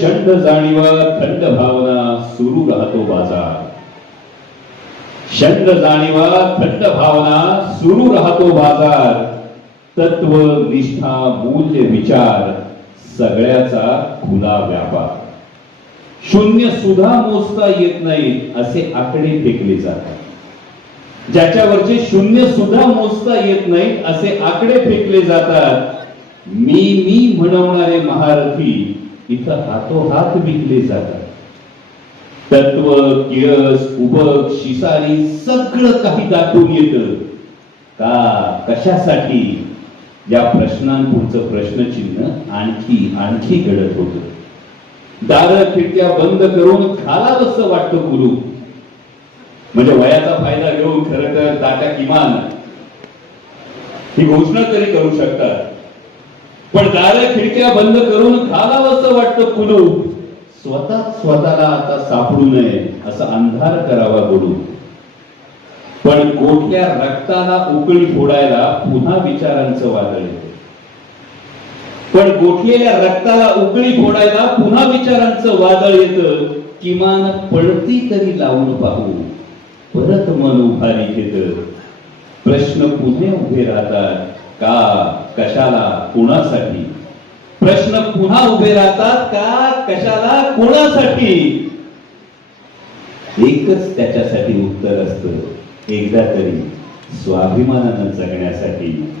छंद जाणीवा थंड भावना सुरू राहतो बाजार. छंद जाणीवा थंड भावना सुरू राहतो बाजार. तत्व निष्ठा मूल्य विचार सगळ्याचा खुला व्यापार. शून्य सुद्धा मोजता येत नाही असे आकडे फेकले जातात. ज्याच्यावरचे शून्य सुद्धा मोजता येत नाही असे आकडे फेकले जातात. मी म्हणवणारे महारथी इथं हातोहात विकले जातात. तत्व किळस उबक शिसारी सगळं काही दाटून येतं. का कशासाठी या प्रश्नांपुढचं प्रश्नचिन्ह आणखी घडत होतं. दार खिडक्या बंद करून घालावंसं वाटतं कुलूप. म्हणजे वयाचा फायदा घेऊन खरं तर तात्या किमान ही घोषणा तरी करू शकतात. पण दार खिडक्या बंद करून घालावंसं वाटतं कुलूप. स्वतःला आता सापडू नये असा अंधार करावा बोलू. पण गोठल्या रक्ताला उकळी फोडायला पुन्हा विचारांचं वादळ येतं. पण गोठलेल्या रक्ताला उकळी फोडायला पुन्हा विचारांचं वादळ येतं. किमान पडती तरी लावून पाहू परत मन उभारी घेतं. प्रश्न पुढे उभे राहतात. का कशाला कोणासाठी. प्रश्न पुन्हा उभे राहतात. का कशाला कोणासाठी. एकच त्याच्यासाठी उत्तर असतं. एकदा तरी स्वाभिमानानं जगण्यासाठी.